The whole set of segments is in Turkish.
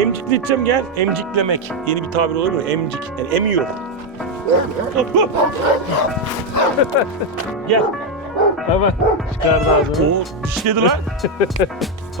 Emcikleteceğim gel. Emciklemek. Yeni bir tabir olur mu? Emcik. Yani emiyor. gel. Hemen çıkardı ağzını. Oo dişledi lan.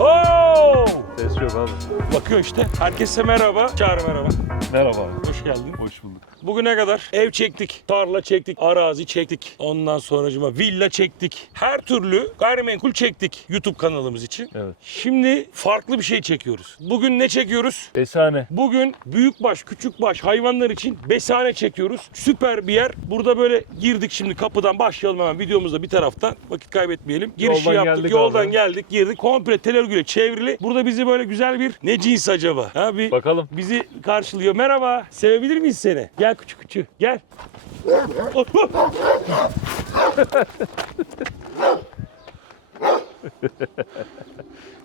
Oo! Ses yok abi. Bakıyor işte. Herkese merhaba. Çağrı merhaba. Merhaba. Hoş geldin. Hoş bulduk. Bugüne kadar ev çektik, tarla çektik, arazi çektik. Ondan sonracıma villa çektik. Her türlü gayrimenkul çektik YouTube kanalımız için. Evet. Şimdi farklı bir şey çekiyoruz. Bugün ne çekiyoruz? Besane. Bugün büyükbaş, küçükbaş hayvanlar için besane çekiyoruz. Süper bir yer. Burada böyle girdik şimdi kapıdan başlayalım hemen videomuzda bir taraftan. Vakit kaybetmeyelim. Girişi Yoldan yaptık, geldik yoldan abi. geldik, girdik. Komple tel örgüyle çevrili. Burada bizi böyle güzel bir ne cins acaba? Ha bir Bakalım. bizi karşılıyor. Merhaba. Sevebilir miyiz seni? Gel küçük küçük. Gel.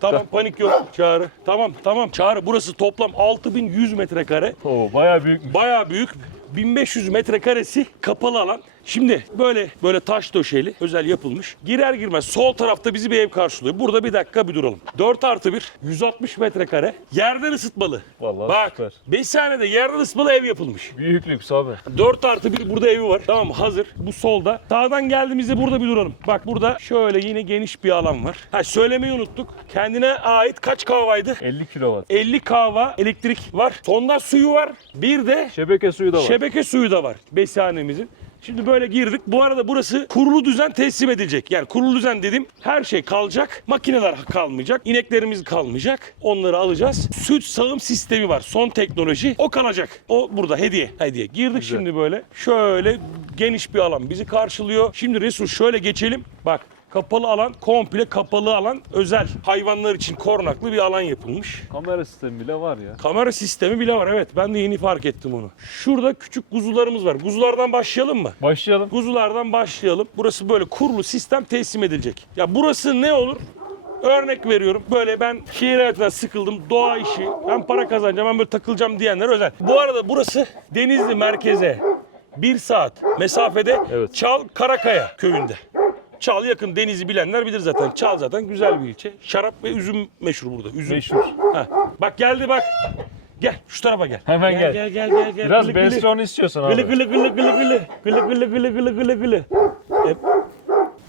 tamam panik yok Çağrı. Tamam tamam Çağrı burası toplam 6100 metrekare. Oo bayağı büyük. Bayağı büyük. 1500 metrekaresi kapalı alan. Şimdi böyle böyle taş döşeli özel yapılmış. Girer girmez sol tarafta bizi bir ev karşılıyor. Burada bir dakika bir duralım. 4 artı 1 160 metrekare yerden ısıtmalı. Vallahi Bak süper. 5 saniyede yerden ısıtmalı ev yapılmış. Büyük lüks abi. 4 artı 1 burada evi var. Tamam hazır. Bu solda. Sağdan geldiğimizde burada bir duralım. Bak burada şöyle yine geniş bir alan var. Ha söylemeyi unuttuk. Kendine ait kaç kahvaydı? 50 kilowatt. 50 kahva elektrik var. Sonda suyu var. Bir de Şebeke suyu da var. şebeke suyu da var. Besanemizin. Şimdi böyle girdik. Bu arada burası kurulu düzen teslim edilecek. Yani kurulu düzen dedim her şey kalacak. Makineler kalmayacak. İneklerimiz kalmayacak. Onları alacağız. Süt sağım sistemi var. Son teknoloji. O kalacak. O burada hediye. Hediye. Girdik şimdi böyle. Şöyle geniş bir alan bizi karşılıyor. Şimdi Resul şöyle geçelim. Bak Kapalı alan, komple kapalı alan, özel hayvanlar için korunaklı bir alan yapılmış. Kamera sistemi bile var ya. Kamera sistemi bile var evet. Ben de yeni fark ettim onu. Şurada küçük kuzularımız var. Kuzulardan başlayalım mı? Başlayalım. Kuzulardan başlayalım. Burası böyle kurulu sistem teslim edilecek. Ya burası ne olur? Örnek veriyorum. Böyle ben şehir hayatından sıkıldım. Doğa işi. Ben para kazanacağım. Ben böyle takılacağım diyenler özel. Bu arada burası Denizli merkeze. Bir saat mesafede. Çal Karakaya köyünde. Çal yakın Deniz'i bilenler bilir zaten. Çal zaten güzel bir ilçe. Şarap ve üzüm meşhur burada. Üzüm. Meşhur. Ha, bak geldi bak. Gel şu tarafa gel. Hemen gel. gel. Gel gel gel. Biraz. Besron istiyorsan abi. Gılı gılı gılı gılı gılı. Gılı gılı gılı gılı gılı gılı. E,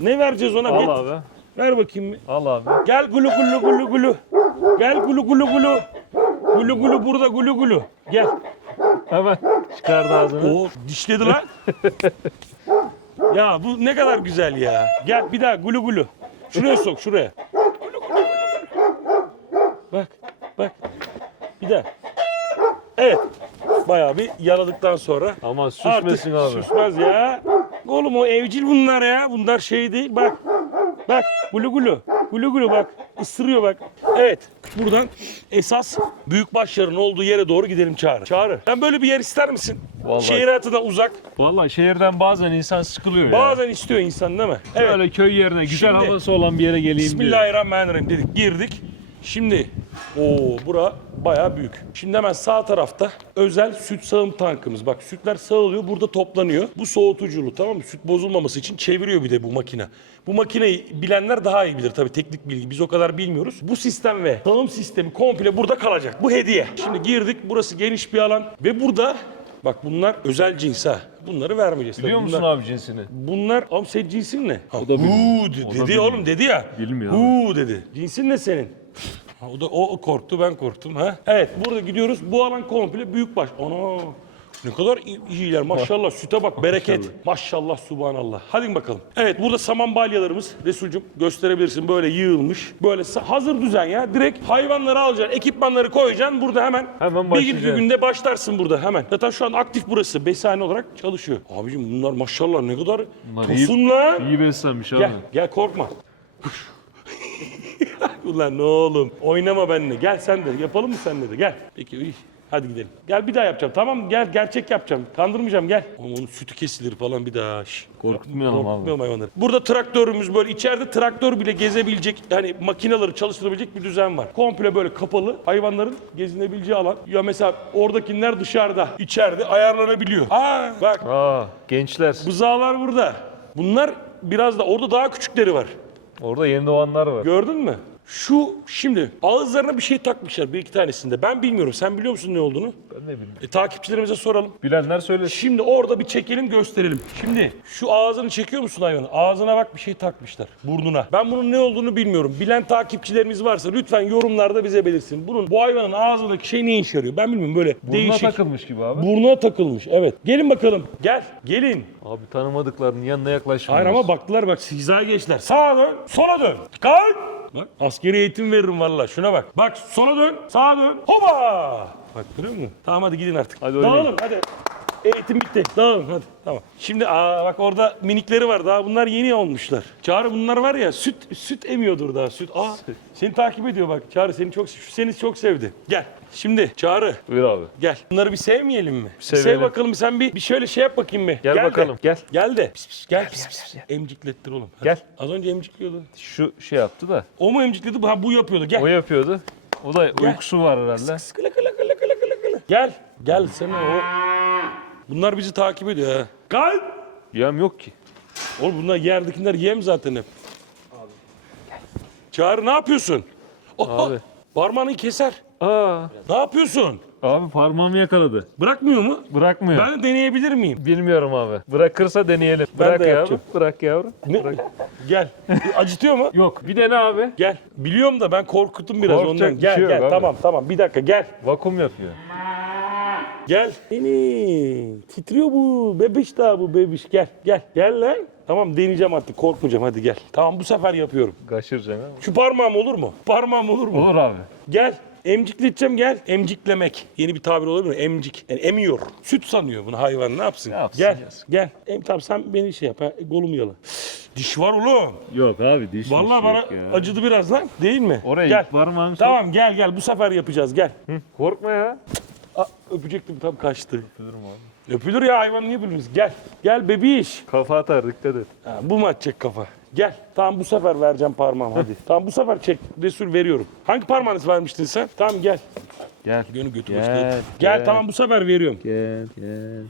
ne vereceğiz ona? Al Get- abi. Ver bakayım. bir. Al abi. Gel gulu gulu gulu gulu. Gel gulu gulu gulu. Gulu gulu burada gulu gulu. Gel. Hemen çıkardı ağzını. Oo dişledi lan. ya bu ne kadar güzel ya. Gel bir daha gulu gulu. Şuraya sok şuraya. Bak bak. Bir daha. Evet. Bayağı bir yaladıktan sonra. Aman süsmesin abi. Süsmez ya. Oğlum o evcil bunlar ya. Bunlar şey değil. Bak. Bak. Gulu gulu. Gulu gulu bak. Isırıyor bak. Evet. Buradan esas büyük başların olduğu yere doğru gidelim Çağrı. Çağrı. Sen böyle bir yer ister misin? Vallahi. Şehir hayatından uzak. Vallahi şehirden bazen insan sıkılıyor ya. Bazen istiyor insan değil mi? Evet. Böyle köy yerine güzel Şimdi- havası olan bir yere geleyim diyor. Bismillahirrahmanirrahim dedik. Girdik. Şimdi o bura bayağı büyük. Şimdi hemen sağ tarafta özel süt sağım tankımız. Bak sütler sağılıyor burada toplanıyor. Bu soğutuculu tamam mı? Süt bozulmaması için çeviriyor bir de bu makine. Bu makineyi bilenler daha iyi bilir tabii teknik bilgi. Biz o kadar bilmiyoruz. Bu sistem ve sağım sistemi komple burada kalacak. Bu hediye. Şimdi girdik. Burası geniş bir alan ve burada Bak bunlar özel cins ha. Bunları vermeyeceğiz. Biliyor musun Bunlar- abi cinsini? Bunlar oğlum senin cinsin ne? O da bilmiyor. Dedi bilmiyor. oğlum dedi ya. Bilmiyor. Huu dedi. Cinsin ne senin? Ha, O da o korktu ben korktum ha. Evet burada gidiyoruz. Bu alan komple büyükbaş. Ana ne kadar iyiler maşallah süte bak bereket. Maşallah subhanallah. Hadi bakalım. Evet burada saman balyalarımız Resulcüm gösterebilirsin böyle yığılmış. Böyle hazır düzen ya. Direkt hayvanları alacaksın, ekipmanları koyacaksın. Burada hemen, Hemen bir iki başlayacaksın. günde başlarsın burada hemen. Zaten şu an aktif burası. Besane olarak çalışıyor. Abicim bunlar maşallah ne kadar Bunlar iyi-. İyi beslenmiş abi. Gel, gel korkma. Ulan ne oğlum. Oynama benimle. Gel sen de. Yapalım mı senle de? Gel. Peki iyi. Hadi gidelim. Gel bir daha yapacağım. Tamam gel gerçek yapacağım. Kandırmayacağım gel. Oğlum onun sütü kesilir falan bir daha. Şş. Korkutmayalım abi. Korkutmayalım hayvanları. Burada traktörümüz böyle içeride traktör bile gezebilecek hani makineleri çalıştırabilecek bir düzen var. Komple böyle kapalı hayvanların gezinebileceği alan. Ya mesela oradakiler dışarıda, içeride ayarlanabiliyor. Aa bak Aa, gençler. buzağlar burada. Bunlar biraz da orada daha küçükleri var. Orada yeni doğanlar var. Gördün mü? Şu şimdi ağızlarına bir şey takmışlar bir iki tanesinde. Ben bilmiyorum. Sen biliyor musun ne olduğunu? Ben ne bileyim. E, takipçilerimize soralım. Bilenler söylesin. Şimdi orada bir çekelim gösterelim. Şimdi şu ağzını çekiyor musun hayvanı? Ağzına bak bir şey takmışlar. Burnuna. Ben bunun ne olduğunu bilmiyorum. Bilen takipçilerimiz varsa lütfen yorumlarda bize belirsin. Bunun bu hayvanın ağzındaki şey ne işe yarıyor? Ben bilmiyorum böyle Burnuna değişik. takılmış gibi abi. Burnuna takılmış. Evet. Gelin bakalım. Gel. Gelin. Abi tanımadıklarının yanına yaklaşmıyoruz. Hayır ama baktılar bak hizaya geçtiler. Sağa dön, sola dön. Kalk. Bak askeri eğitim veririm valla. Şuna bak. Bak sola dön, sağa dön. Hoba. Bak görüyor musun? Tamam hadi gidin artık. Hadi oynayın. Dağılın hadi. Eğitim bitti. Dağılın hadi. Tamam. Şimdi aa bak orada minikleri var. Daha bunlar yeni olmuşlar. Çağrı bunlar var ya süt süt emiyordur daha süt. Aa seni takip ediyor bak. Çağrı seni çok şu seni çok sevdi. Gel. Şimdi Çağrı Buyur abi. gel. Bunları bir sevmeyelim mi? Bir Sevelim. Sev bakalım sen bir, bir şöyle şey yap bakayım bir. Gel de. bakalım, gel. Gel de. Pis, pis, gel, pis, pis. Emciklettir oğlum. Hadi. Gel. Az önce emcikliyordu. Şu şey yaptı da. O mu emcikledi? Ha bu yapıyordu. Gel. O yapıyordu. O da uykusu var herhalde. Kıla kıla kıla kıla kıla kıla. Gel. Gel sana o. Bunlar bizi takip ediyor ha. Gel. Yem yok ki. Oğlum bunlar yerdekiler yem zaten hep. Çağrı ne yapıyorsun? Oha, Abi. Parmağını keser. Aa. Ne yapıyorsun? Abi parmağımı yakaladı. Bırakmıyor mu? Bırakmıyor. Ben de deneyebilir miyim? Bilmiyorum abi. Bırakırsa deneyelim. Ben Bırak de yavrum. yapacağım. Bırak yavrum. Ne? Bırak. Gel. Acıtıyor mu? Yok. Bir dene abi. Gel. Biliyorum da ben korkuttum biraz Korkacak ondan. bir Gel şey yok gel. abi. Tamam tamam. Bir dakika gel. Vakum yapıyor. Gel. Beni. Titriyor bu. Bebiş daha bu bebiş. Gel. Gel. Gel lan. Tamam deneyeceğim artık. Korkmayacağım. Hadi gel. Tamam bu sefer yapıyorum. Kaşıracaksın ama. Şu parmağım olur mu? Parmağım olur mu? Olur abi. Gel. Emcikleteceğim gel. Emciklemek. Yeni bir tabir olabilir mi? Emcik. Yani emiyor. Süt sanıyor bunu hayvan. Ne yapsın? Ne yapsın, Gel. yazık. Gel. Em, tamam sen beni şey yap. Ha. Kolumu yala. Diş var oğlum. Yok abi diş Vallahi bana acıdı biraz lan. Değil mi? Oraya Gel. parmağını sok. Tamam gel gel. Bu sefer yapacağız. Gel. Korkma ya. Öpecektim tam kaçtı. Öpülürüm abi. Öpülür ya hayvan niye öpülmez? Gel. Gel bebiş. Kafa atar dikkat et. Ha, bu mu atacak kafa? Gel. Tamam bu sefer vereceğim parmağım hadi. tamam bu sefer çek. Resul veriyorum. Hangi parmağınızı vermiştin sen? Tamam gel. Gel. Gönül götü Gel. Gel, gel. tamam bu sefer veriyorum. Gel gel.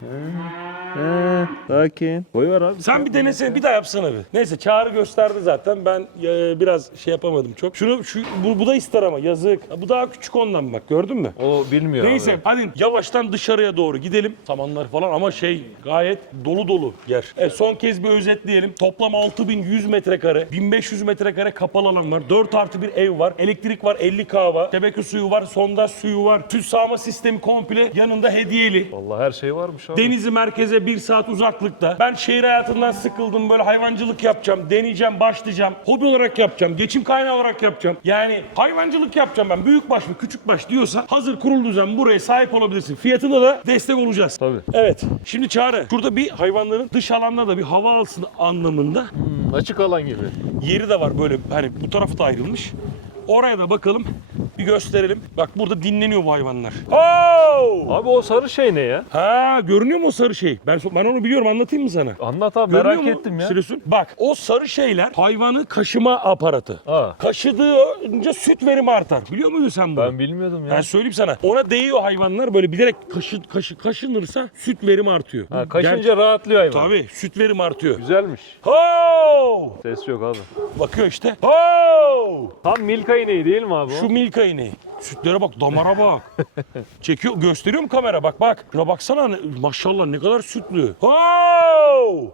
Ha, sakin. Koy ver abi. Sen bir denesene bir daha yapsana bir. Neyse Çağrı gösterdi zaten. Ben e, biraz şey yapamadım çok. Şunu şu bu, bu da ister ama yazık. Bu daha küçük ondan bak gördün mü? O bilmiyor Neyse abi. hadi yavaştan dışarıya doğru gidelim. Samanlar falan ama şey gayet dolu dolu yer. Evet, son kez bir özetleyelim. Toplam 6100 metrekare, 1500 metrekare kapalı alan var. 4 artı bir ev var. Elektrik var, 50K var. Şebeke suyu var, sondaj suyu var. Süt sağma sistemi komple yanında hediyeli. Vallahi her şey varmış abi. Denizli merkeze bir saat uzaklıkta. Ben şehir hayatından sıkıldım. Böyle hayvancılık yapacağım. Deneyeceğim, başlayacağım. Hobi olarak yapacağım. Geçim kaynağı olarak yapacağım. Yani hayvancılık yapacağım ben. Büyük baş mı, küçük baş diyorsan hazır kurul düzen buraya sahip olabilirsin. Fiyatında da destek olacağız. Tabii. Evet. Şimdi Çağrı. Şurada bir hayvanların dış alanda da bir hava alsın anlamında Hmm, açık alan gibi. yeri de var böyle hani bu tarafı da ayrılmış. Oraya da bakalım. Bir gösterelim. Bak burada dinleniyor bu hayvanlar. Oo! Abi o sarı şey ne ya? Ha görünüyor mu o sarı şey? Ben ben onu biliyorum anlatayım mı sana? Anlat abi Görüyor merak mu ettim ya. Sülüsün? Bak o sarı şeyler hayvanı kaşıma aparatı. Aa, Kaşıdığınca süt verimi artar. Biliyor muydun sen bunu? ben bilmiyordum ya. Ben söyleyeyim sana. Ona değiyor hayvanlar böyle bilerek kaşı, kaşı, kaşınırsa süt verimi artıyor. Ha, kaşınca rahatlıyor hayvan. Tabii süt verimi artıyor. Güzelmiş. Ho! Ses yok abi. Bakıyor işte. Ho! Tam Milka ineği değil mi abi o? Şu Milka ineği. Sütlere bak, damara bak. Çekiyor, gösteriyor mu kamera? Bak bak. Şuna baksana maşallah ne kadar sütlü. Ho!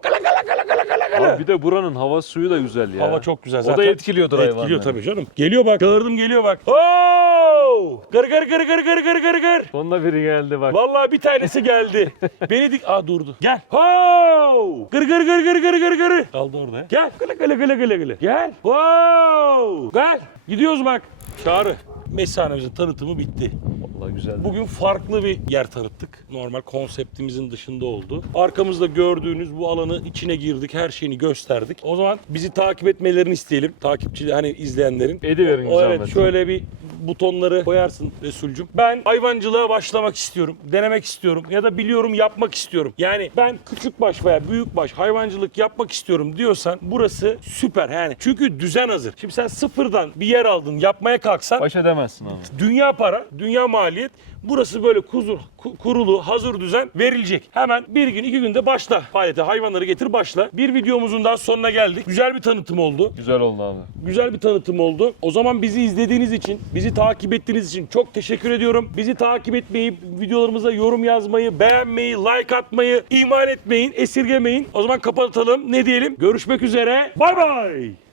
Kala kala kala kala kala kala. Abi bir de buranın hava suyu da güzel ya. Hava çok güzel O zaten. da etkiliyordur hayvanları. Etkiliyor tabii canım. Geliyor bak. Çağırdım geliyor bak. Oo! Gır gır gır gır gır gır gır gır. Sonunda biri geldi bak. Vallahi bir tanesi geldi. Beni dik... Aa durdu. Gel. Ho! Gır gır gır gır gır gır gır. Kaldı orada. Gel. Gılı gılı gılı gılı gılı. Gel. Ho! Gel. Gidiyoruz bak. Çağrı. Mesanemizin tanıtımı bitti. Vallahi güzel. Bugün farklı bir yer tanıttık. Normal konseptimizin dışında oldu. Arkamızda gördüğünüz bu alanı içine girdik. Her şeyini gösterdik. O zaman bizi takip etmelerini isteyelim. Takipçi hani izleyenlerin. Ediverin O, zahmet. evet şöyle bir butonları koyarsın Resulcüm. Ben hayvancılığa başlamak istiyorum. Denemek istiyorum. Ya da biliyorum yapmak istiyorum. Yani ben küçük baş veya büyük baş hayvancılık yapmak istiyorum diyorsan burası süper yani. Çünkü düzen hazır. Şimdi sen sıfırdan bir yer aldın yapmaya kalksan Baş edemezsin abi. dünya para, dünya maliyet. Burası böyle kuzur, ku- kurulu, hazır düzen verilecek. Hemen bir gün, iki günde başla faaliyete. Hayvanları getir başla. Bir videomuzun daha sonuna geldik. Güzel bir tanıtım oldu. Güzel oldu abi. Güzel bir tanıtım oldu. O zaman bizi izlediğiniz için, bizi takip ettiğiniz için çok teşekkür ediyorum. Bizi takip etmeyi, videolarımıza yorum yazmayı, beğenmeyi, like atmayı ihmal etmeyin, esirgemeyin. O zaman kapatalım. Ne diyelim? Görüşmek üzere. Bay bay.